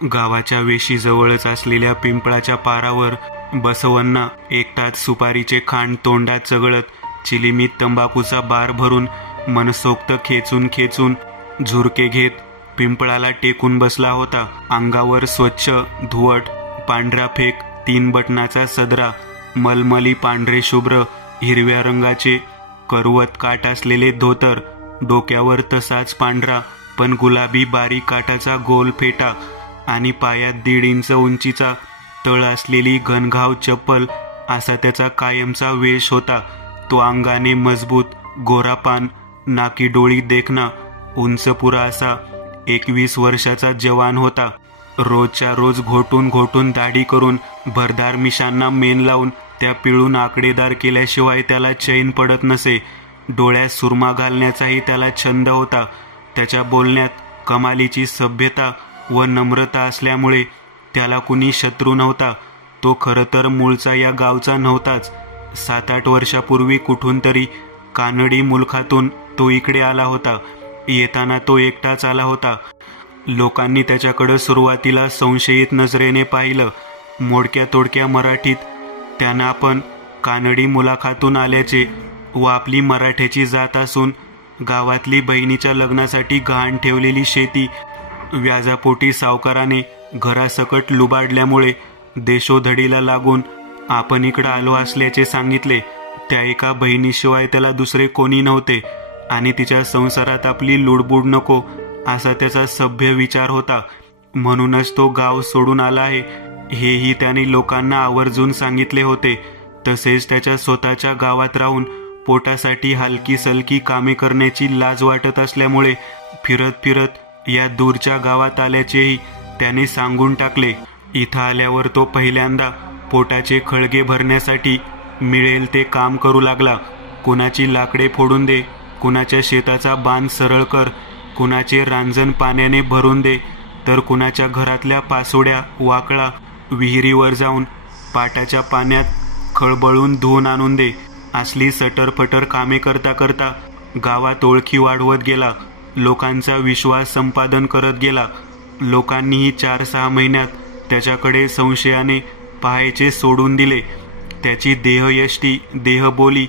गावाच्या वेशीजवळच असलेल्या पिंपळाच्या पारावर बसवण्णा एकटाच सुपारीचे खांड तोंडात चगळत, चिलिमीत तंबाखूचा बार भरून मनसोक्त खेचून खेचून झुरके घेत पिंपळाला टेकून बसला होता. अंगावर स्वच्छ धुवट पांढरा फेक 3 बटनाचा सदरा, मलमली पांढरे शुभ्र हिरव्या रंगाचे करवत काठ असलेले धोतर, डोक्यावर तसाच पांढरा पण गुलाबी बारीक काठाचा गोल फेटा आणि पायात 1.5 इंच उंचीचा तळ असलेली घनघाव चप्पल असा त्याचा कायमचा वेश होता. तो अंगाने मजबूत, गोरापान, नाकी डोळी देखणा, उंचपुरा असा 21 वर्षाचा जवान होता. रोजच्या रोज घोटून घोटून दाढी करून भरदार मिशांना मेन लावून त्या पिळून आकडेदार केल्याशिवाय त्याला चैन पडत नसे. डोळ्यात सुरमा घालण्याचाही त्याला छंद होता. त्याच्या बोलण्यात कमालीची सभ्यता व नम्रता असल्यामुळे त्याला कुणी शत्रू नव्हता. तो खरं तर मूळचा या गावचा नव्हताच. 7-8 वर्षापूर्वी कुठून तरी कानडी मुलखातून तो इकडे आला होता. येताना तो एकटाच आला होता. लोकांनी त्याच्याकडं सुरुवातीला संशयित नजरेने पाहिलं. मोडक्या तोडक्या मराठीत त्यानं आपण कानडी मुलाखातून आल्याचे व आपली मराठ्याची जात असून गावातली बहिणीच्या लग्नासाठी गहाण ठेवलेली शेती व्याजापोटी सावकाराने घरासकट लुबाडल्यामुळे देशोधडीला लागून आपण इकडं आलो असल्याचे सांगितले. त्या एका बहिणीशिवाय त्याला दुसरे कोणी नव्हते आणि तिच्या संसारात आपली लुडबुड नको असा त्याचा सभ्य विचार होता. म्हणूनच तो गाव सोडून आला आहे हेही त्याने लोकांना आवर्जून सांगितले होते. तसेच त्याच्या स्वतःच्या गावात राहून पोटासाठी हलकी सलकी कामे करण्याची लाज वाटत असल्यामुळे फिरत फिरत या दूरच्या गावात आल्याचेही त्याने सांगून टाकले. इथं आल्यावर तो पहिल्यांदा पोटाचे खळगे भरण्यासाठी मिळेल ते काम करू लागला. कुणाची लाकडे फोडून दे, कुणाच्या शेताचा बांध सरळ कर, कुणाचे रांजण पाण्याने भरून दे, तर कुणाच्या घरातल्या पासोड्या वाकळा विहिरीवर जाऊन पाटाच्या पाण्यात खळबळून धुवून आणून दे. असली सटरफटर कामे करता करता गावात ओळखी वाढवत गेला. लोकांचा विश्वास संपादन करत गेला. लोकांनीही 4-6 महिन्यात त्याच्याकडे संशयाने पाहायचे सोडून दिले. त्याची देहयष्टी, देहबोली,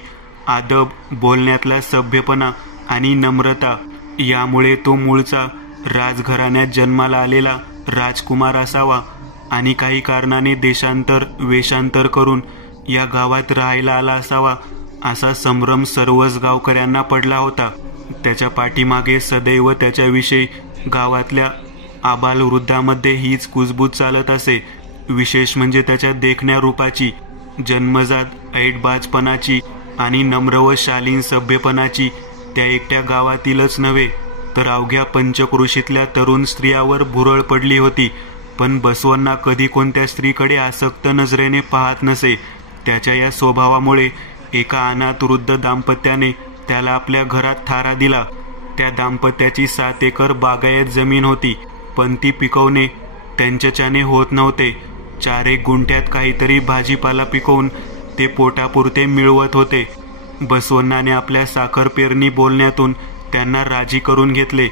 आदब, बोलण्यातला सभ्यपणा आणि नम्रता यामुळे तो मूळचा राजघराण्यात जन्माला आलेला राजकुमार असावा आणि काही कारणाने देशांतर वेशांतर करून या गावात राहायला आला असावा असा संभ्रम सर्वच गावकऱ्यांना पडला होता. त्याच्या पाठीमागे सदैव त्याच्याविषयी गावातल्या आबाल वृद्धामध्ये हीच कुजबूज चालत असे. विशेष म्हणजे त्याच्या देखण्या रूपाची, जन्मजात ऐटबाजपणाची आणि नम्र व शालीन सभ्यपणाची त्या एकट्या गावातीलच नव्हे तर अवघ्या पंचक्रोशीतल्या तरुण स्त्रियावर भुरळ पडली होती. पण बसवण्णा कधी कोणत्या स्त्रीकडे आसक्त नजरेने पाहत नसे. त्याच्या या स्वभावामुळे एका अनाथ वृद्ध दाम्पत्याने त्याला आपल्या घरात थारा दिला. त्या दाम्पत्याची 7 एकर बागायत जमीन होती, पण ती पिकवणे त्यांच्याच्याने होत नव्हते. 4-1 गुंठ्यात काहीतरी भाजीपाला पिकवून ते पोटापुरते मिळवत होते. बसवण्णाने आपल्या साखर पेरणी बोलण्यातून त्यांना राजी करून घेतले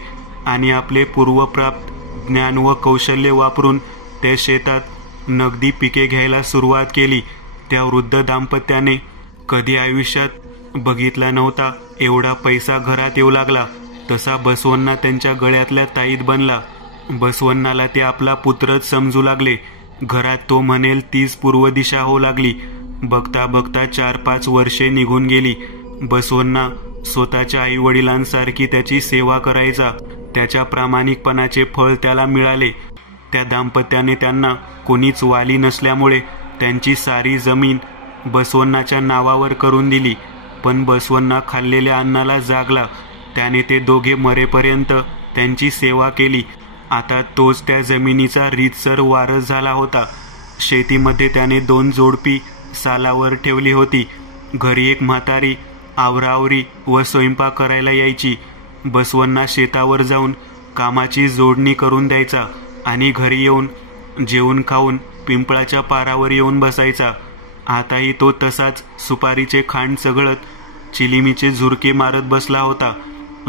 आणि आपले पूर्वप्राप्त ज्ञान व कौशल्य वापरून त्या शेतात नगदी पिके घ्यायला सुरुवात केली. त्या वृद्ध दाम्पत्याने कधी आयुष्यात बघितला नव्हता एवढा पैसा घरात येऊ लागला. तसा बसवण्णा त्यांच्या गळ्यातल्या ताईत बनला. बसवण्णाला ते आपला पुत्रच समजू लागले. घरात तो म्हणेल तीच पूर्व दिशा होऊ लागली. बघता बघता 4-5 वर्षे निघून गेली. बसवण्णा स्वतःच्या आई वडिलांसारखी त्याची सेवा करायचा. त्याच्या प्रामाणिकपणाचे फळ त्याला मिळाले. त्या दाम्पत्याने त्यांना कोणीच वाली नसल्यामुळे त्यांची सारी जमीन बसवण्णाच्या नावावर करून दिली. पण बसवण्णा खाल्लेल्या अन्नाला जागला. त्याने ते दोघे मरेपर्यंत त्यांची सेवा केली. आता तोच त्या जमिनीचा रीतसर वारस झाला होता. शेतीमध्ये त्याने 2 जोडपी सालावर ठेवली होती. घरी एक म्हातारी आवरावरी व स्वयंपाक करायला यायची. बसवण्णा शेतावर जाऊन कामाची जोडणी करून द्यायचा आणि घरी येऊन जेवून खाऊन पिंपळाच्या पारावर येऊन बसायचा. आताही तो तसाच सुपारीचे खांड चगळत चिलिमीचे झुरके मारत बसला होता.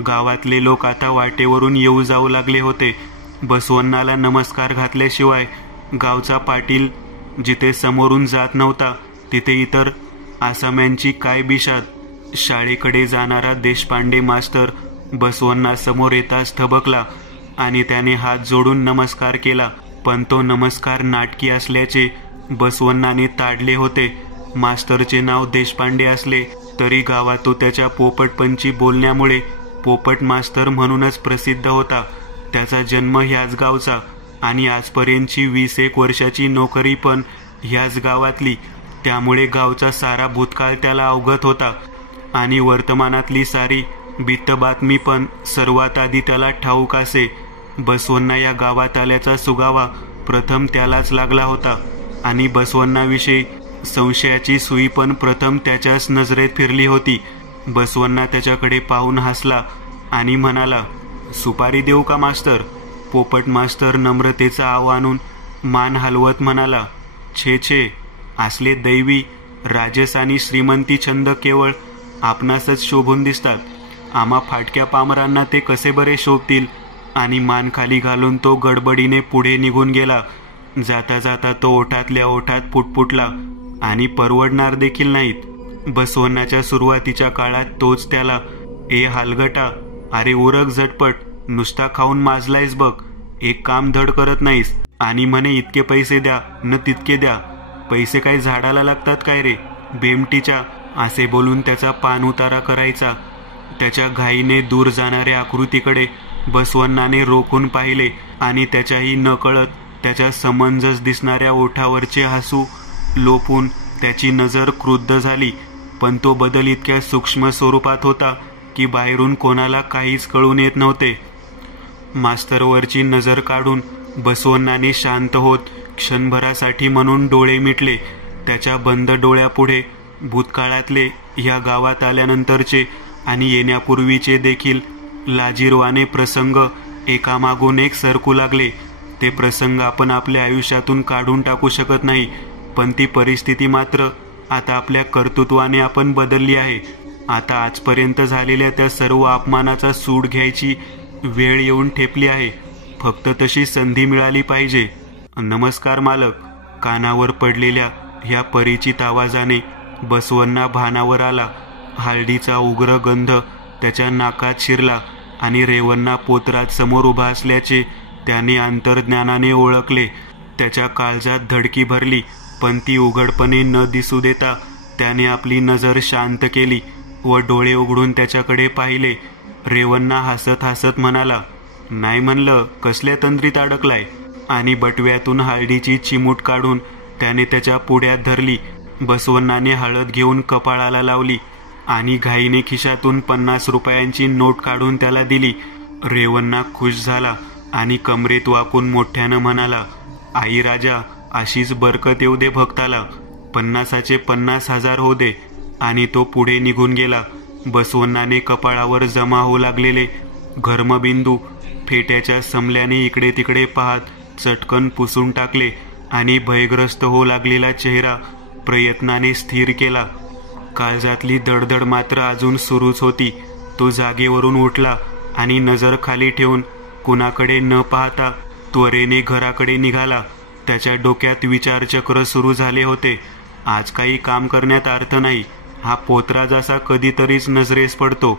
गावातले लोक आता वाटेवरून येऊ जाऊ लागले होते. बसवण्णाला नमस्कार घातल्याशिवाय गावचा पाटील जिथे समोरून जात नव्हता तिथे इतर आसाम्यांची काय बिशाद. शाळेकडे जाणारा देशपांडे मास्तर बसवण्णा समोर येताच थबकला आणि त्याने हात जोडून नमस्कार केला. पण तो नमस्कार नाटकी असल्याचे बसवण्णाने ताडले होते. मास्तरचे नाव देशपांडे असले तरी गावात तो त्याच्या पोपटपंची बोलण्यामुळे पोपट मास्तर म्हणूनच प्रसिद्ध होता. त्याचा जन्म ह्याच गावचा आणि आजपर्यंतची 20-1 वर्षाची नोकरी पण ह्याच गावातली. त्यामुळे गावचा सारा भूतकाळ त्याला अवगत होता आणि वर्तमानातली सारी बित्त बातमी पण सर्वात आधी त्याला ठाऊक असे. बसवण्णा या गावात आल्याचा सुगावा प्रथम त्यालाच लागला होता आणि बसवण्णाविषयी संशयाची सुई पण प्रथम त्याच्याच नजरेत फिरली होती. बसवण्णा त्याच्याकडे पाहून हसला आणि म्हणाला, सुपारी देऊ का मास्तर? पोपट मास्तर नम्रतेचा आव आणून मान हलवत म्हणाला, छे छे, असले दैवी राजस आणि श्रीमंती छंद केवळ आपणासच शोभून दिसतात. आम्हा फाटक्या पामरांना ते कसे बरे शोभतील. आणि मान खाली घालून तो गडबडीने पुढे निघून गेला. जाता जाता तो ओठातल्या ओठात पुटपुटला, आणि परवडणार देखील नाहीत. बसवण्णाच्या सुरुवातीच्या काळात तोच त्याला, ए हालगटा, अरे उरक झटपट, नुसता खाऊन माजलायस बघ, एक काम धड करत नाहीस, आणि म्हणे इतके पैसे द्या न तितके द्या, पैसे काय झाडाला लागतात काय रे बेमटीच्या, असे बोलून त्याचा पान उतारा करायचा. त्याच्या घाईने दूर जाणाऱ्या आकृतीकडे बसवण्णाने रोखून पाहिले आणि त्याच्याही नकळत त्याच्या समंजस दिसणाऱ्या ओठावरचे हसू लोपून त्याची नजर क्रुद्ध झाली. पण तो बदल इतक्या सूक्ष्म स्वरूपात होता की बाहेरून कोणाला काहीच कळून येत नव्हते. मास्तरवरची नजर काढून बसवण्णाने शांत होत क्षणभरासाठी म्हणून डोळे मिटले. त्याच्या बंद डोळ्यापुढे भूतकाळातले, ह्या गावात आल्यानंतरचे आणि येण्यापूर्वीचे देखील लाजिरवाणे प्रसंग एकामागून एक सरकू लागले. ते प्रसंग आपण आपल्या आयुष्यातून काढून टाकू शकत नाही, पण ती परिस्थिती मात्र आता आपल्या कर्तृत्वाने आपण बदलली आहे. आता आजपर्यंत झालेल्या त्या सर्व अपमानाचा सूड घ्यायची वेळ येऊन ठेपली आहे. फक्त तशी संधी मिळाली पाहिजे. नमस्कार मालक. कानावर पडलेल्या ह्या परिचित आवाजाने बसवण्णा भानावर आला. हळदीचा उग्र गंध त्याच्या नाकात शिरला आणि रेवण्णा पोतराज समोर उभा असल्याचे त्याने अंतर्ज्ञानाने ओळखले. त्याच्या काळजात धडकी भरली, पण ती उघडपणे न दिसू देता त्याने आपली नजर शांत केली व डोळे उघडून त्याच्याकडे पाहिले. रेवण्णा हसत हसत म्हणाला, नाही म्हणलं, कसल्या तंद्रीत अडकलाय. आणि बटव्यातून हळदीची चिमूट काढून त्याने त्याच्या पुढ्यात धरली. बसवण्णाने हळद घेऊन कपाळाला लावली आणि घाईने खिशातून 50 रुपयांची नोट काढून त्याला दिली. रेवण्णा खुश झाला आणि कमरेत वाकून मोठ्यानं म्हणाला, आई राजा, अशीच बरकत येऊ दे भक्ताला, 50चे 50,000 हो दे. आणि तो पुढे निघून गेला. बसवण्णाने कपाळावर जमा होऊ लागलेले घर्मबिंदू फेट्याच्या समल्याने इकडे तिकडे पाहत चटकन पुसून टाकले आणि भयग्रस्त होऊ लागलेला चेहरा प्रयत्नाने स्थिर केला. काळजातली दडदड मात्र अजून सुरूच होती. तो जागेवरून उठला आणि नजर खाली ठेवून कुणाकडे न पाहता त्वरेने घराकडे निघाला. त्याच्या डोक्यात विचारचक्र सुरू झाले होते. आज काही काम करण्यात अर्थ नाही. हा पोतराज असा कधीतरीच नजरेस पडतो,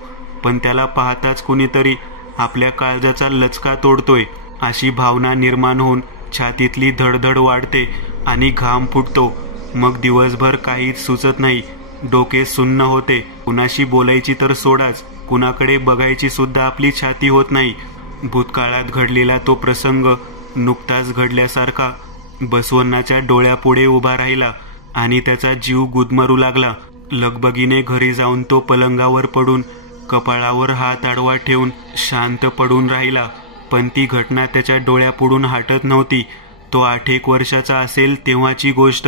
पण त्याला पाहताच कुणीतरी आपल्या काळजाचा लचका तोडतोय अशी भावना निर्माण होऊन छातीतली धडधड वाढते आणि घाम फुटतो. मग दिवसभर काहीच सुचत नाही. डोके सुन्न होते. कुणाशी बोलायची तर सोडाच, कुणाकडे बघायची सुद्धा आपली छाती होत नाही. भूतकाळात घडलेला तो प्रसंग नुकताच घडल्यासारखा बसवण्णाच्या डोळ्यापुढे उभा राहिला आणि त्याचा जीव गुदमरू लागला. लगबगीने घरी जाऊन तो पलंगावर पडून कपाळावर हात आडवा ठेवून शांत पडून राहिला. पण ती घटना त्याच्या डोळ्यापुढून हटत नव्हती. तो 8-1 वर्षाचा असेल तेव्हाची गोष्ट.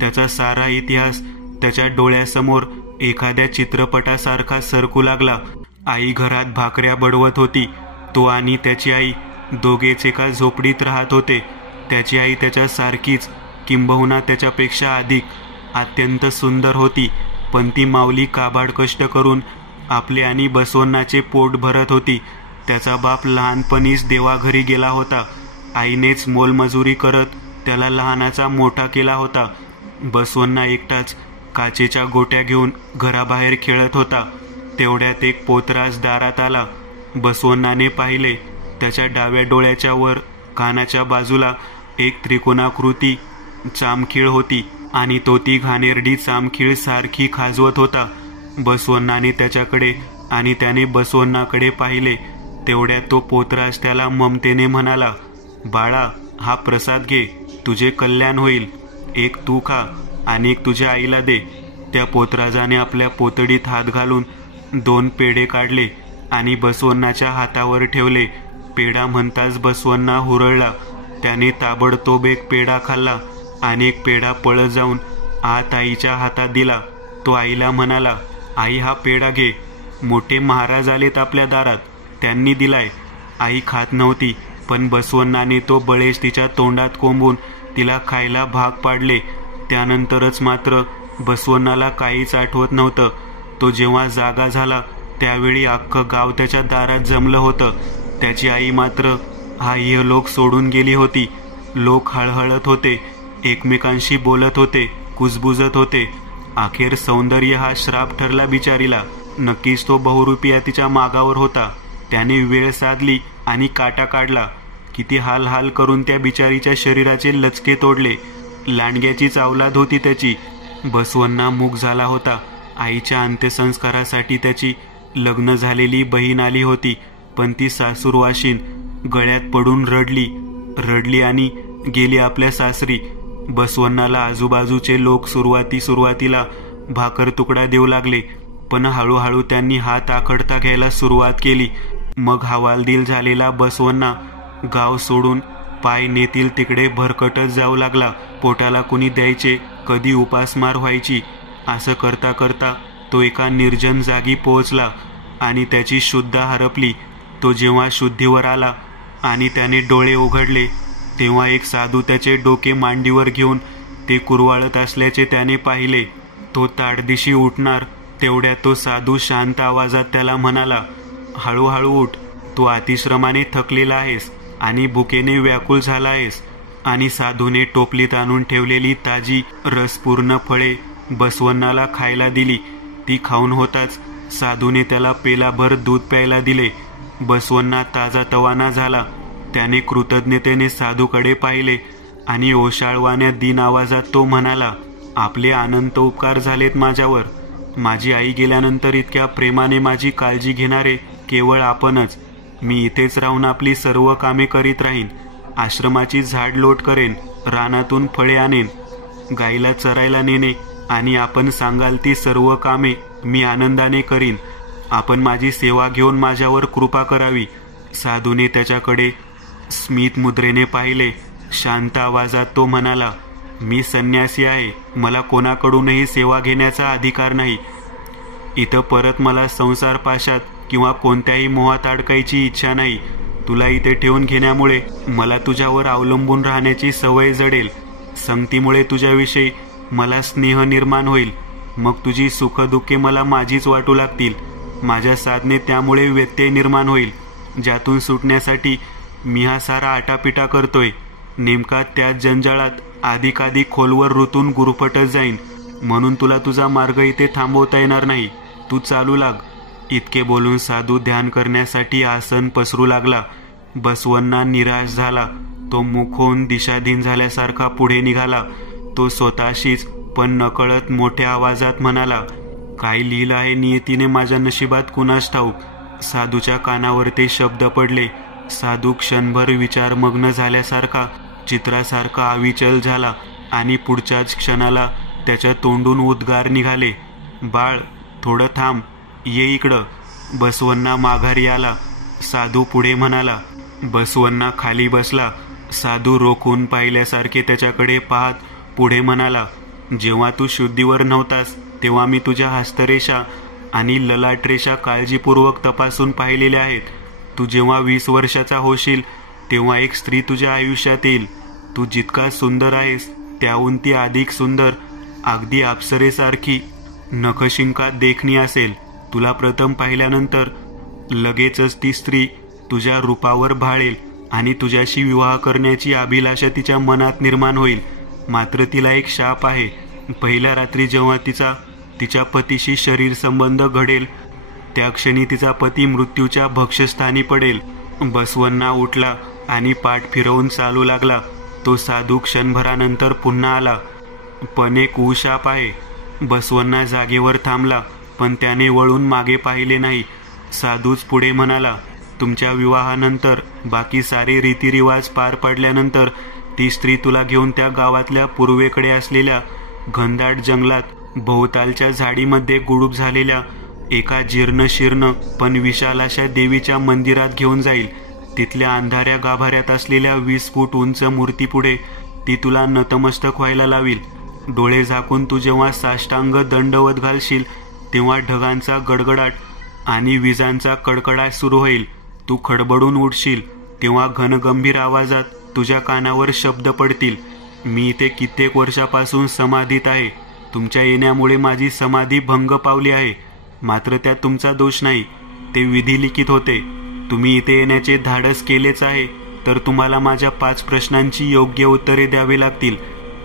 त्याचा सारा इतिहास त्याच्या डोळ्यासमोर एखाद्या चित्रपटासारखा सरकू लागला. आई घरात भाकऱ्या बडवत होती. तो आणि त्याची आई दोघेच एका झोपडीत राहत होते. त्याची आई त्याच्या सारखीच किंबहुना त्याच्यापेक्षा अधिक अत्यंत सुंदर होती, पण ती माऊली काबाड कष्ट करून आपले आणि बसवण्णाचे पोट भरत होती. त्याचा बाप लहानपणीच देवाघरी गेला होता. आईनेच मोलमजुरी करत त्याला लहानाचा मोठा केला होता. बसवण्णा एकटाच काचेच्या गोट्या घेऊन घराबाहेर खेळत होता. तेवढ्यात एक पोतराज दारात आला. बसवण्णाने पाहिले. त्याच्या डाव्या डोळ्याच्या वर कानाच्या बाजूला एक त्रिकोणाकृती चामखीळ होती आणि तो ती घाणेरडी चामखीळ सारखी खाजवत होता. बसवण्णाने त्याच्याकडे आणि त्याने बसवण्णाकडे पाहिले. तेवढ्यात तो पोतराज त्याला ममतेने म्हणाला, बाळा, हा प्रसाद घे, तुझे कल्याण होईल. एक तू खा आणि एक तुझ्या आईला दे. त्या पोतराजाने आपल्या पोतडीत हात घालून 2 पेढे काढले आणि बसवण्णाच्या हातावर ठेवले. पेढा म्हणताच बसवण्णा हुरळला. त्याने ताबडतोब एक पेढा खाल्ला आणि एक पेढा पळत जाऊन आत आईच्या हातात दिला. तो आईला म्हणाला, आई, हा पेढा घे, मोठे महाराज आलेत आपल्या दारात, त्यांनी दिलाय. आई खात नव्हती, पण बसवण्णाने तो बळेश तिच्या तोंडात कोंबून तिला खायला भाग पाडले. त्यानंतरच मात्र बसवण्णाला काहीच आठवत नव्हतं. तो जेव्हा जागा झाला त्यावेळी अख्खं गाव त्याच्या दारात जमलं होतं. त्याची आई मात्र हा इहलोक सोडून गेली होती. लोक हळहळत होते, एकमेकांशी बोलत होते, कुजबुजत होते. अखेर सौंदर्य हा श्राप ठरला बिचारीला. नक्कीच तो बहुरूपिया तिच्या मागावर होता. त्याने वेळ साधली आणि काटा काढला. किती हाल हाल करून त्या बिचारीच्या शरीराचे लचके तोडले. लांडग्याचीच अवलाद होती त्याची. बसवण्णा मूक झाला होता. आईच्या अंत्यसंस्कारासाठी त्याची लग्न झालेली बहीण आली होती, पण ती सासूरवाशीन गळ्यात पडून रडली आणि गेली आपल्या सासरी. बसवण्णाला आजूबाजूचे लोक सुरुवातीला भाकर तुकडा देऊ लागले, पण हळूहळू त्यांनी हात आखडता घ्यायला सुरुवात केली. मग हवालदिल झालेला बसवण्णा गाव सोडून पाय नेतील तिकडे भरकटत जाऊ लागला. पोटाला कुणी द्यायचे, कधी उपासमार व्हायची. असं करता करता तो एका निर्जन जागी पोहोचला आणि त्याची शुद्धा हरपली. तो जेव्हा शुद्धीवर आला आणि त्याने डोळे उघडले तेव्हा एक साधू त्याचे डोके मांडीवर घेऊन ते कुरवाळत असल्याचे त्याने पाहिले. तो ताडदिशी उठणार तेवढ्यात तो साधू शांत आवाजात त्याला म्हणाला, हळूहळू उठ, तू अतिश्रमाने थकलेला आहेस आणि भुकेने व्याकुळ झाला आहेस. आणि साधूने टोपलीत आणून ठेवलेली ताजी रसपूर्ण फळे बसवण्णाला खायला दिली. ती खाऊन होताच साधूने त्याला पेलाभर दूध प्यायला दिले. बसवण्णा ताजा तवाना झाला. त्याने कृतज्ञतेने साधूकडे पाहिले आणि ओशाळवाण्या दीन आवाजात तो म्हणाला, आपले अनंत उपकार झालेत माझ्यावर. माझी आई गेल्यानंतर इतक्या प्रेमाने माझी काळजी घेणारे केवळ आपणच. मी इथेच राहून आपली सर्व कामे करीत राहीन. आश्रमाची झाडलोट करेन, रानातून फळे आणेन, गाईला चरायला नेणे आणि आपण सांगाल ती सर्व कामे मी आनंदाने करीन. आपण माझी सेवा घेऊन माझ्यावर कृपा करावी. साधूने त्याच्याकडे स्मित मुद्रेने पाहिले. शांत आवाजात तो म्हणाला, मी संन्यासी आहे, मला कोणाकडूनही सेवा घेण्याचा अधिकार नाही. इथं परत मला संसार पाशात किंवा कोणत्याही मोहात अडकायची इच्छा नाही. तुला इथे ठेवून घेण्यामुळे मला तुझ्यावर अवलंबून राहण्याची सवय जडेल. संगतीमुळे तुझ्याविषयी मला स्नेह निर्माण होईल. मग तुझी सुखदुःखे मला माझीच वाटू लागतील. माझ्या साधने त्यामुळे व्यत्यय निर्माण होईल, ज्यातून सुटण्यासाठी मी हा सारा आटापिटा करतोय. नेमका त्याच जंजाळात अधिकाधिक खोलवर ऋतून गुरफटत जाईन. म्हणून तुला तुझा मार्ग इथे थांबवता येणार नाही. तू चालू लाग. इतके बोलून साधू ध्यान करण्यासाठी आसन पसरू लागला. बसवण्णा निराश झाला. तो मुख होऊन दिशाधीन झाल्यासारखा पुढे निघाला. तो स्वतःशीच पण नकळत मोठ्या आवाजात म्हणाला, काय लिहिलं आहे नियतीने माझ्या नशिबात कुणास ठाऊक. साधूच्या कानावर ते शब्द पडले. साधू क्षणभर विचारमग्न झाल्यासारखा, चित्रासारखा अविचल झाला आणि पुढच्याच क्षणाला त्याच्या तोंडून उद्गार निघाले, बाळ, थोडं थांब, ये इकडं. बसवण्णा माघारी आला. साधू पुढे म्हणाला. बसवण्णा खाली बसला. साधू रोखून पाहिल्यासारखे त्याच्याकडे पाहत पुढे म्हणाला, जेव्हा तू शुद्धीवर नव्हतास तेव्हा मी तुझ्या हस्तरेषा आणि ललाटरेषा काळजीपूर्वक तपासून पाहिलेल्या आहेत. तू जेव्हा 20 वर्षाचा होशील तेव्हा एक स्त्री तुझ्या आयुष्यात येईल. तू जितका सुंदर आहेस त्याहून ती अधिक सुंदर, अगदी अप्सरेसारखी नखशिंकात देखणी असेल. तुला प्रथम पाहिल्यानंतर लगेचच ती स्त्री तुझ्या रूपावर भाळेल आणि तुझ्याशी विवाह करण्याची अभिलाषा तिच्या मनात निर्माण होईल. मात्र तिला एक शाप आहे. पहिल्या रात्री जेव्हा तिच्या पतीशी शरीर संबंध घडेल त्या क्षणी तिचा पती मृत्यूच्या भक्ष्यस्थानी पडेल. बसवण्णा उठला आणि पाठ फिरवून चालू लागला. तो साधू क्षणभरानंतर पुन्हा आला. पण एक उशाप आहे. बसवण्णा जागेवर थांबला, पण त्याने वळून मागे पाहिले नाही. साधूच पुढे म्हणाला, तुमच्या विवाहानंतर बाकी सारे रीतिरिवाज पार पडल्यानंतर ती स्त्री तुला घेऊन त्या गावातल्या पूर्वेकडे असलेल्या घनदाट जंगलात भोवतालच्या झाडीमध्ये गुडूप झालेल्या एका जीर्ण पण विशाल अशा देवीच्या मंदिरात घेऊन जाईल. तिथल्या अंधाऱ्या गाभाऱ्यात असलेल्या 20 फूट उंच मूर्तीपुढे ती तुला नतमस्तक व्हायला लावील. डोळे झाकून तू जेव्हा साष्टांग दंडवत घालशील तेव्हा ढगांचा गडगडाट आणि विजांचा कडकडाट सुरू होईल. तू खडबडून उठशील तेव्हा घनगंभीर आवाजात तुझ्या कानावर शब्द पडतील, मी इथे कित्येक वर्षापासून समाधीत आहे. तुमच्या येण्यामुळे माझी समाधी भंग पावली आहे. मात्र त्यात तुमचा दोष नाही, ते विधिलिखित होते. तुम्ही इथे येण्याचे धाडस केलेच आहे तर तुम्हाला माझ्या 5 प्रश्नांची योग्य उत्तरे द्यावी लागतील.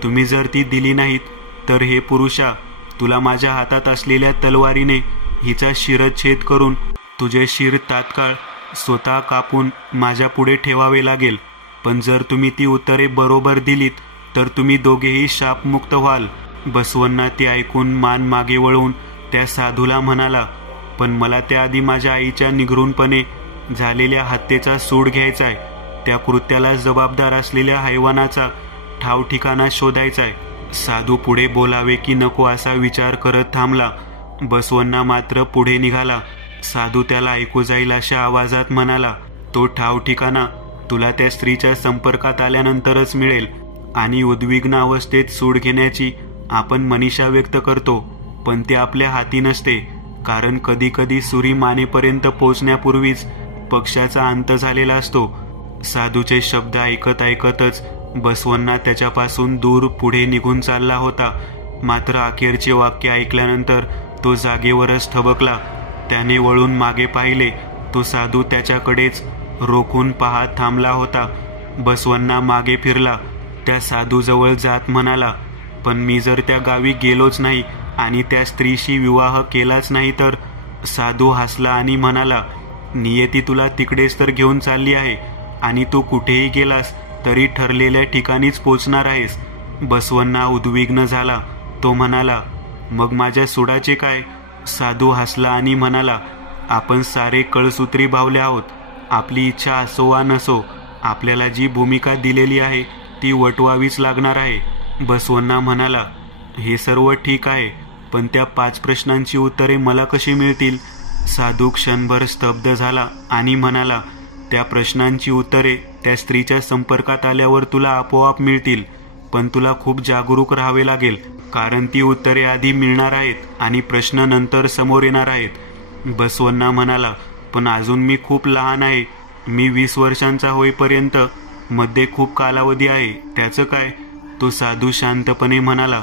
तुम्ही जर ती दिली नाहीत तर हे पुरुषा, तुला माझ्या हातात असलेल्या तलवारीने हिचा शिरच्छेद करून तुझे शिर तात्काळ स्वतः कापून माझ्या पुढे ठेवावे लागेल. पण जर तुम्ही ती उत्तरे बरोबर दिलीत तर तुम्ही दोघेही शापमुक्त व्हाल. बसवण्णा ती ऐकून मान मागे वळवून त्या साधूला म्हणाला, पण मला त्याआधी माझ्या आईच्या निगरूनपणे झालेल्या हत्येचा सूड घ्यायचाय. त्या कृत्याला जबाबदार असलेल्या हैवानाचा ठाव ठिकाणा शोधायचाय. साधू पुढे बोलावे की नको असा विचार करत थांबला. बसवण्णा मात्र पुढे निघाला. साधू त्याला ऐकू जाईल अशा आवाजात म्हणाला, तो ठाव ठिकाणा तुला त्या स्त्रीच्या संपर्कात आल्यानंतरच मिळेल. आणि उद्विग्न अवस्थेत सूड घेण्याची आपण मनीषा व्यक्त करतो, पण ते आपल्या हाती नसते. कारण कधी कधी सुरी मानेपर्यंत पोचण्यापूर्वीच पक्षाचा अंत झालेला असतो. साधूचे शब्द ऐकत ऐकतच बसवण्णा त्याच्यापासून दूर पुढे निघून चालला होता. मात्र अखेरचे वाक्य ऐकल्यानंतर तो जागेवरच थबकला. त्याने वळून मागे पाहिले. तो साधू त्याच्याकडेच रोखून पाहत थांबला होता. बसवण्णा मागे फिरला. त्या साधूजवळ जात म्हणाला, पण मी जर त्या गावी गेलोच नाही आणि त्या स्त्रीशी विवाह केलाच नाही तर? साधू हसला आणि म्हणाला, नियती तुला तिकडेच तर घेऊन चालली आहे आणि तू कुठेही गेलास तरी ठरलेल्या ठिकाणीच पोचणार आहेस. बसवण्णा उद्विग्न झाला. तो म्हणाला, मग माझ्या सुडाचे काय? साधू हसला आणि म्हणाला, आपण सारे कळसूत्री भावले आहोत. आपली इच्छा असो वा नसो, आपल्याला जी भूमिका दिलेली आहे ती वटवावीच लागणार आहे. बसवण्णा म्हणाला, हे सर्व ठीक आहे, पण त्या 5 प्रश्नांची उत्तरे मला कशी मिळतील? साधू क्षणभर स्तब्ध झाला आणि म्हणाला, त्या प्रश्नांची उत्तरे त्या स्त्रीच्या संपर्कात आल्यावर तुला आपोआप मिळतील. पण तुला खूप जागरूक राहावे लागेल, कारण ती उत्तरे आधी मिळणार आहेत आणि प्रश्न नंतर समोर येणार आहेत. बसवण्णा म्हणाला, पण अजून मी खूप लहान आहे. मी 20 वर्षांचा होईपर्यंत मध्ये खूप कालावधी आहे, त्याचं काय? तो साधू शांतपणे म्हणाला,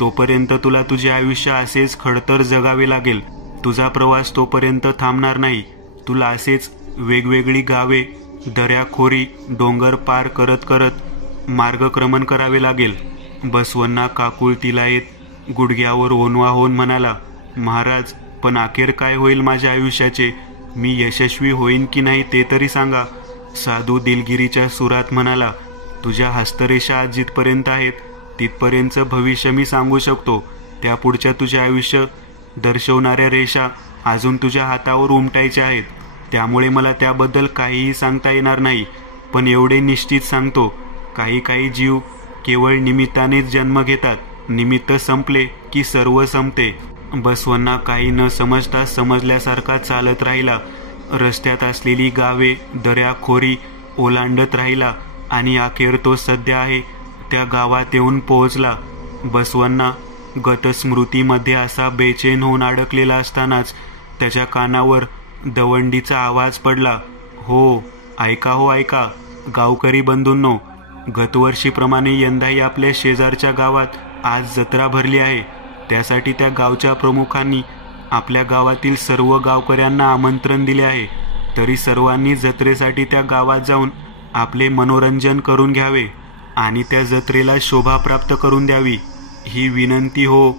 तोपर्यंत तुला तुझे आयुष्य असेच खडतर जगावे लागेल. तुझा प्रवास तोपर्यंत थांबणार नाही. तुला असेच वेगवेगळी गावे, दऱ्या, खोरी, डोंगर पार करत करत मार्गक्रमण करावे लागेल. बसवण्णा काकुळतीला येत गुडघ्यावर ओनवा होऊन म्हणाला, महाराज, पण अखेर काय होईल माझ्या आयुष्याचे? मी यशस्वी होईन की नाही ते तरी सांगा. साधू दिलगिरीच्या सुरात म्हणाला, तुझ्या हस्तरेषा आज जिथपर्यंत आहेत तिथपर्यंतचं भविष्य मी सांगू शकतो. त्यापुढच्या तुझे आयुष्य दर्शवणाऱ्या रेषा अजून तुझ्या हातावर उमटायच्या आहेत. त्यामुळे मला त्याबद्दल काहीही सांगता येणार नाही. पण एवढे निश्चित सांगतो, काही जीव केवळ निमित्तानेच जन्म घेतात. निमित्त संपले की सर्व संपते. बसवण्णा काही न समजता समजल्यासारखा चालत राहिला. रस्त्यात असलेली गावे, दऱ्या, खोरी ओलांडत राहिला आणि अखेर तो सध्या आहे त्या गावात येऊन पोहोचला. बसवण्णा गतस्मृतीमध्ये असा बेचैन होऊन अडकलेला असतानाच त्याच्या कानावर दवंडीचा आवाज पडला. हो ऐका गावकरी बंधूंनो, गतवर्षीप्रमाणे यंदाही आपल्या शेजारच्या गावात आज जत्रा भरली आहे. त्यासाठी त्या गावच्या प्रमुखांनी आपल्या गावातील सर्व गावकऱ्यांना आमंत्रण दिले आहे. तरी सर्वांनी जत्रेसाठी त्या गावात जाऊन आपले मनोरंजन करून घ्यावे आणि त्या जत्रेला शोभा प्राप्त करून द्यावी, ही विनंती हो.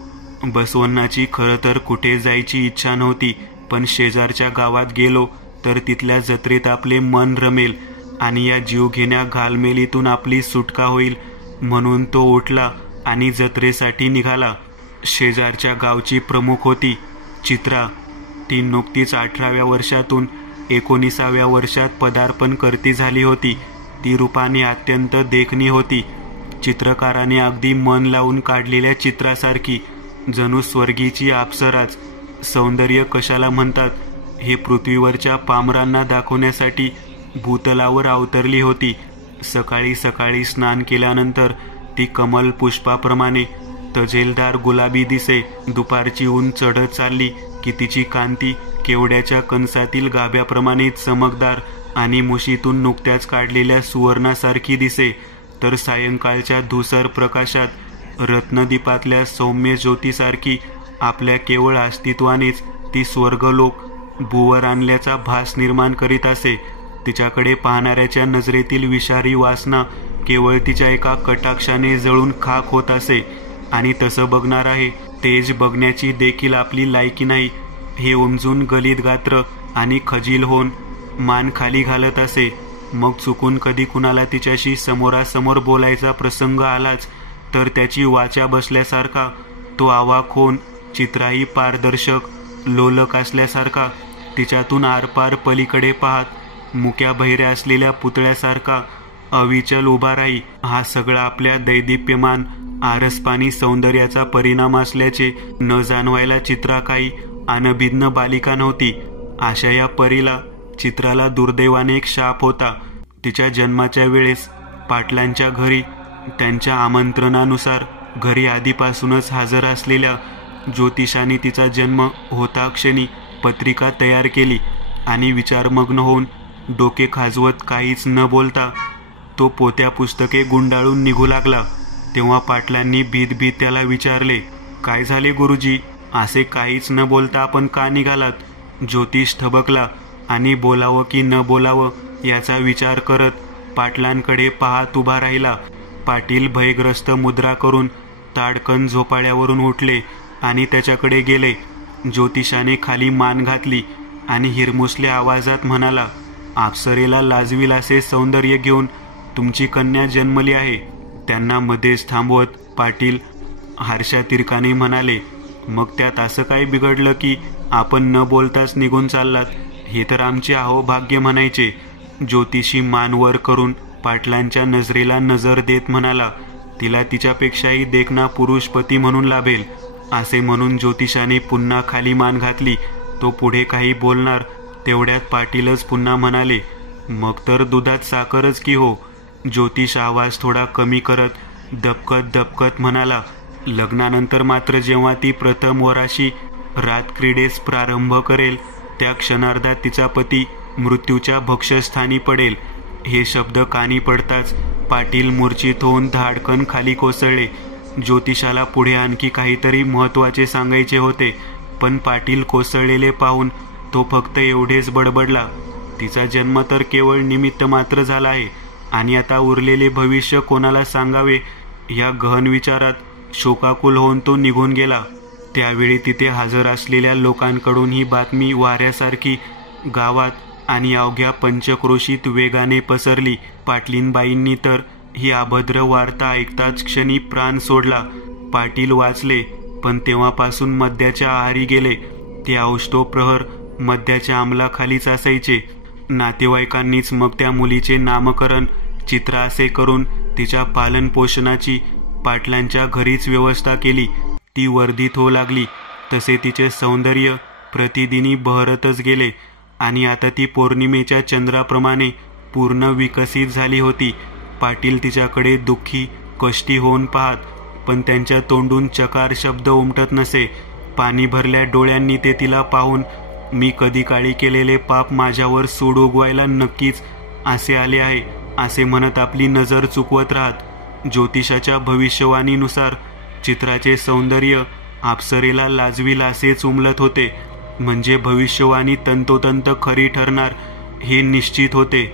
बसवण्णाची खरं तर कुठे जायची इच्छा नव्हती, पण शेजारच्या गावात गेलो तर तिथल्या जत्रेत आपले मन रमेल आणि या जीवघेण्या घालमेलीतून आपली सुटका होईल, म्हणून तो उठला आणि जत्रेसाठी निघाला. शेजारच्या गावची प्रमुख होती चित्रा. ती नुकतीच 18व्या वर्षातून 19व्या वर्षात पदार्पण करती झाली होती. ती रूपाने अत्यंत देखणी होती. चित्रकाराने अगदी मन लावून काढलेल्या चित्रासारखी, जणू स्वर्गीची अप्सराच. सौंदर्य कशाला म्हणतात हे पृथ्वीवरच्या पामरांना दाखवण्यासाठी भूतलावर अवतरली होती. सकाळी सकाळी स्नान केल्यानंतर ती कमल पुष्पाप्रमाणे तजेलदार गुलाबी दिसे. दुपारची ऊन चढत चालली की तिची कांती केवड्याच्या कंसातील गाभ्याप्रमाणे चमकदार आणि मुशीतून नुकत्याच काढलेल्या सुवर्णासारखी दिसे. तर सायंकाळच्या धुसर प्रकाशात रत्नदीपातल्या सौम्य ज्योतीसारखी आपल्या केवळ अस्तित्वानेच ती स्वर्गलोक भूवर आणल्याचा भास निर्माण करीत असे. तिच्याकडे पाहणाऱ्याच्या नजरेतील विषारी वासना केवळ तिच्या एका कटाक्षाने जळून खाक होत असे. आणि तसं बघणार आहे तेज बघण्याची देखील आपली लायकी नाही, हे उमजून गलित गात्र आणि खजील होऊन मान खाली घालत असे. मग चुकून कधी कुणाला तिच्याशी समोरासमोर बोलायचा प्रसंग आलाच तर त्याची वाचा बसल्यासारखा तो आवाक होऊन चित्राही पारदर्शक लोलक असल्यासारखा तिच्यातून आरपार पलीकडे पाहत मुक्या बहिऱ्या असलेल्या पुतळ्यासारखा अविचल उभा राही. हा सगळा आपल्या दैदिप्यमान आरसपानी सौंदर्याचा परिणाम असल्याचे न जाणवायला चित्रा काही अनभिज्ञ बालिका नव्हती. अशा या परीला चित्राला दुर्दैवाने एक शाप होता. तिच्या जन्माच्या वेळेस पाटलांच्या घरी त्यांच्या आमंत्रणानुसार घरी आधीपासूनच हजर असलेल्या ज्योतिषाने तिचा जन्म होता क्षणी पत्रिका तयार केली आणि विचारमग्न होऊन डोके खाजवत काहीच न बोलता तो पोत्या पुस्तके गुंडाळून निघू लागला. तेव्हा पाटलांनी भीत भीत त्याला विचारले, काय झाले गुरुजी, असे काहीच न बोलता आपण का निघालात? ज्योतिष थबकला आणि बोलावं की न बोलावं याचा विचार करत पाटलांकडे पाहत उभा राहिला. पाटील भयग्रस्त मुद्रा करून ताडकन झोपाळ्यावरून उठले आणि त्याच्याकडे गेले. ज्योतिषाने खाली मान घातली आणि हिरमुसल्या आवाजात म्हणाला, अप्सरेला लाजविल असे सौंदर्य घेऊन तुमची कन्या जन्मली आहे. त्यांना मध्येच थांबवत पाटील हारशा तिरकाने म्हणाले, मग त्यात असं काय बिघडलं की आपण न बोलताच निघून चाललात? हे तर आमचे अहोभाग्य म्हणायचे. ज्योतिषी मान वर करून पाटलांच्या नजरेला नजर देत म्हणाला, तिला तिच्यापेक्षाही देखणा पुरुषपती म्हणून लाभेल. असे म्हणून ज्योतिषाने पुन्हा खाली मान घातली. तो पुढे काही बोलणार तेवढ्यात पाटीलच पुन्हा म्हणाले, मग तर दुधात साखरच की हो. ज्योतिष आवाज थोडा कमी करत दबकत दबकत म्हणाला, लग्नानंतर मात्र जेव्हा ती प्रथम वराशी रातक्रीडेस प्रारंभ करेल त्या क्षणार्धात तिचा पती मृत्यूच्या भक्ष्यस्थानी पडेल. हे शब्द कानी पडताच पाटील मूर्छित होऊन धाडकन खाली कोसळले. ज्योतिषाला पुढे आणखी काहीतरी महत्वाचे सांगायचे होते, पण पाटील कोसळलेले पाहून तो फक्त एवढेच बडबडला, तिचा जन्म तर केवळ निमित्त मात्र झाला आहे आणि आता उरलेले भविष्य कोणाला सांगावे या गहन विचारात शोकाकुल होऊन तो निघून गेला. त्यावेळी तिथे हजर असलेल्या लोकांकडून ही बातमी वाऱ्यासारखी गावात आणि अवघ्या पंचक्रोशीत वेगाने पसरली. पाटलीनबाईंनी तर ही अभद्र वार्ता ऐकताच क्षणी प्राण सोडला. पाटील वाचले, पण तेव्हापासून मद्याच्या आहारी गेले. ते औष्टो प्रहर मद्याच्या अंमलाखालीच असायचे. नातेवाईकांनीच मग त्या मुलीचे नामकरण चित्रा असे करून तिच्या पालन पोषणाची पाटलांच्या घरीच व्यवस्था केली. ती वर्धित होऊ लागली तसे तिचे सौंदर्य प्रतिदिनी बहरतच गेले आणि आता ती पौर्णिमेच्या चंद्राप्रमाणे पूर्ण विकसित झाली होती. पाटील तिच्याकडे दुःखी कष्टी होऊन पाहत, पण त्यांच्या तोंडून चकार शब्द उमटत नसे. पाणी भरल्या डोळ्यांनी ते तिला पाहून, मी कधी काळी केलेले पाप माझ्यावर सूड उगवायला नक्कीच असे आले आहे असे म्हणत आपली नजर चुकवत राहत. ज्योतिषाच्या भविष्यवाणीनुसार चित्राचे सौंदर्य अप्सरेला लाजविल असेच उमलत होते. म्हणजे भविष्यवाणी तंतोतंत खरी ठरणार हे निश्चित होते.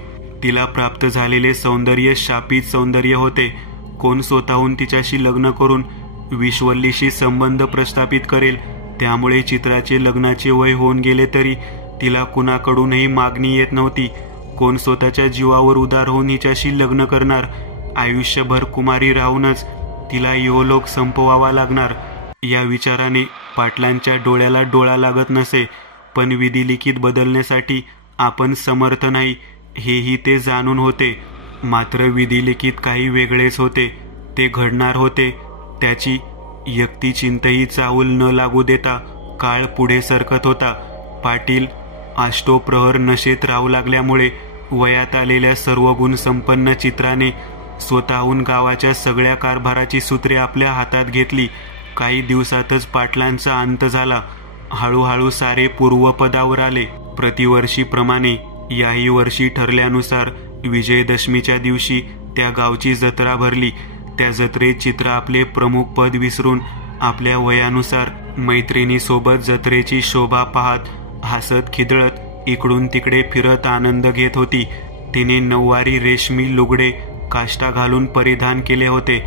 तिला प्राप्त झालेले सौंदर्य शापित सौंदर्य होते. कोण स्वतःहून तिच्याशी लग्न करून विश्वल्लीशी संबंध प्रस्थापित करेल. त्यामुळे चित्राचे लग्नाचे वय होऊन गेले तरी तिला कुणाकडूनही मागणी येत नव्हती. कोण स्वतःच्या जीवावर उदार होऊन हिच्याशी लग्न करणार. आयुष्यभर कुमारी राहूनच तिला इहलोक संपवावा लागणार. या विचाराने पाटलांच्या डोळ्याला डोळा लागत नसे. पण विधिलिखित बदलण्यासाठी आपण समर्थ नाही हेही ते जाणून होते. मात्र विधिलिखित काही वेगळेच होते. ते घडणार होते. त्याची व्यक्तिचिंतही चाहूल न लागू देता काळ पुढे सरकत होता. पाटील अष्टोप्रहर नशेत राहू लागल्यामुळे वयात आलेल्या सर्व गुण संपन्न चित्राने स्वतःहून गावाच्या सगळ्या कारभाराची सूत्रे आपल्या हातात घेतली. काही दिवसातच पाटलांचा अंत झाला. हळूहळू सारे पूर्वपदावर आले. प्रतिवर्षीप्रमाणे याही वर्षी ठरल्यानुसार विजयदशमीच्या दिवशी त्या गावची जत्रा भरली. त्या जत्रेत चित्रा आपले प्रमुख पद विसरून आपल्या वयानुसार मैत्रिणीसोबत जत्रेची शोभा पाहत हसत खिदळत इकडून तिकडे फिरत आनंद घेत होती. तिने नऊवारी रेशमी लुगडे काष्टा घालून परिधान केले होते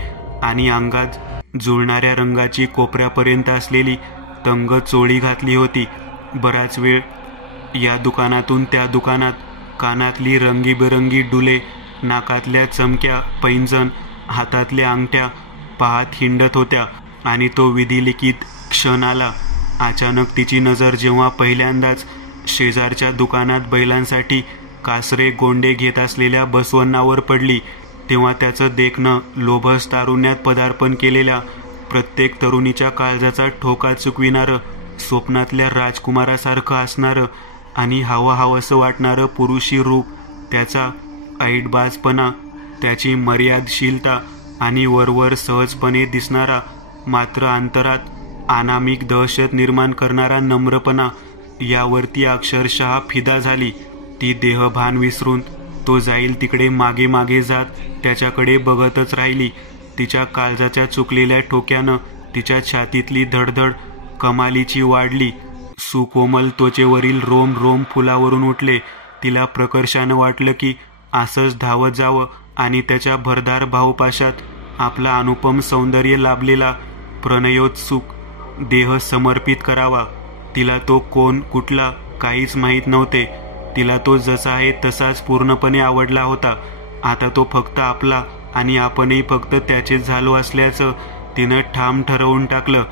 आणि अंगात जुळणाऱ्या रंगाची कोपऱ्यापर्यंत असलेली तंग चोळी घातली होती. बराच वेळ या दुकानातून त्या दुकानात कानातली रंगीबेरंगी डुले, नाकातल्या चमक्या पैंजण, हातातल्या अंगठ्या पाहत हिंडत होत्या. आणि तो विधिलिखित क्षण आला. अचानक तिची नजर जेव्हा पहिल्यांदाच शेजारच्या दुकानात बैलांसाठी कासरे गोंडे घेत असलेल्या बसवण्णावर पडली, तेव्हा त्याचं देखणं लोभस तारुण्यात पदार्पण केलेल्या प्रत्येक तरुणीच्या काळजाचा ठोका चुकविणारं, स्वप्नातल्या राजकुमारासारखं असणारं आणि हवंसं वाटणारं पुरुषी रूप, त्याचा ऐटबाजपणा, त्याची मर्यादशीलता आणि वरवर सहजपणे दिसणारा मात्र अंतरात अनामिक दहशत निर्माण करणारा नम्रपणा, यावरती अक्षरशः फिदा झाली. ती देहभान विसरून तो जाईल तिकडे मागे मागे जात त्याच्याकडे बघतच राहिली. तिच्या काळजाच्या चुकलेल्या ठोक्यानं तिच्या छातीतली धडधड कमालीची वाढली. सुकोमल त्वचेवरील रोम रोम फुलावरून उठले. तिला प्रकर्षानं वाटलं की असंच धावत जावं आणि त्याच्या भरदार भावपाशात आपला अनुपम सौंदर्य लाभलेला प्रणयोत्सुक देह समर्पित करावा. तिला तो कोण कुठला काहीच माहीत नव्हते. तिला तो जसा आहे तसाच पूर्णपणे आवडला होता. आता तो फक्त आपला आणि आपणही फक्त त्याचेच झालो असल्याचं तिनं ठाम ठरवून टाकलं.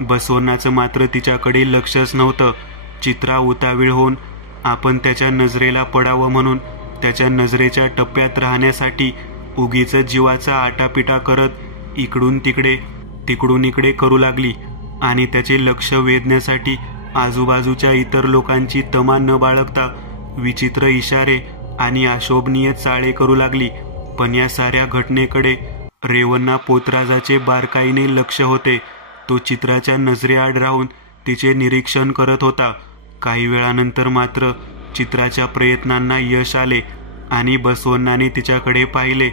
बसवण्णाचं मात्र तिच्याकडे लक्षच नव्हतं. चित्रा उतावीळ होऊन आपण त्याच्या नजरेला पडावं म्हणून त्याच्या नजरेच्या टप्प्यात राहण्यासाठी उगीच जीवाचा आटापिटा करत इकडून तिकडे तिकडून इकडे करू लागली आणि त्याचे लक्ष वेधण्यासाठी आजूबाजूच्या इतर लोकांची तमा न बाळगता विचित्र इशारे आणि अशोभनीय चाळे करू लागली. पण या साऱ्या घटनेकडे रेवन्ना पोतराजाचे बारकाईने लक्ष होते. तो चित्राच्या नजरेआड राहून तिचे निरीक्षण करत होता. काही वेळानंतर मात्र चित्राच्या प्रयत्नांना यश आले आणि बसवण्णाने तिच्याकडे पाहिले.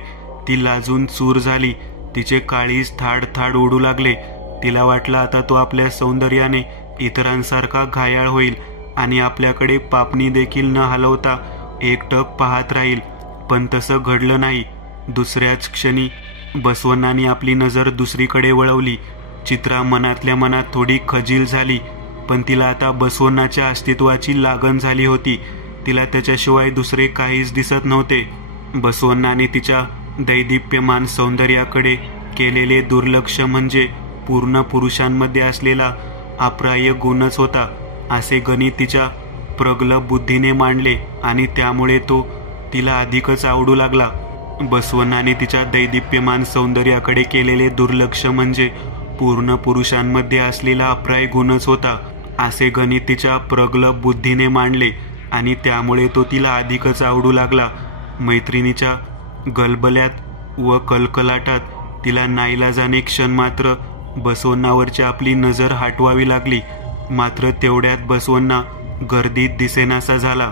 ती लाजून चूर झाली. तिचे काळीज थाड थाड उडू लागले. तिला वाटलं आता तो आपल्या सौंदर्याने इतरांसारखा घायाळ होईल आणि आपल्याकडे पापणी देखील न हलवता एकटक पाहत राहील. पण तसं घडलं नाही. दुसऱ्याच क्षणी बसवण्णाने आपली नजर दुसरीकडे वळवली. चित्रा मनातल्या मनात थोडी खजील झाली. पण तिला आता बसवण्णाच्या अस्तित्वाची लागण झाली होती. तिला त्याच्याशिवाय दुसरे काहीच दिसत नव्हते. बसवण्णाने तिच्या दैदिप्यमान सौंदर्याकडे केलेले दुर्लक्ष म्हणजे पूर्ण पुरुषांमध्ये असलेला अप्राय गुणच होता असे गणित तिच्या प्रगल्भ बुद्धीने मांडले आणि त्यामुळे तो तिला अधिकच आवडू लागला. बसवण्णाने तिच्या दैदिप्यमान सौंदर्याकडे केलेले दुर्लक्ष म्हणजे पूर्ण पुरुषांमध्ये असलेला अप्राय गुणच होता असे गणित तिच्या प्रगल्भ बुद्धीने मांडले आणि त्यामुळे तो तिला अधिकच आवडू लागला. मैत्रिणीच्या गलबल्यात व कलकलाटात तिला नाईलाजाने क्षण मात्र बसवण्णावरची आपली नजर हटवावी लागली. मात्र तेवढ्यात बसवण्णा गर्दीत दिसेनासा झाला.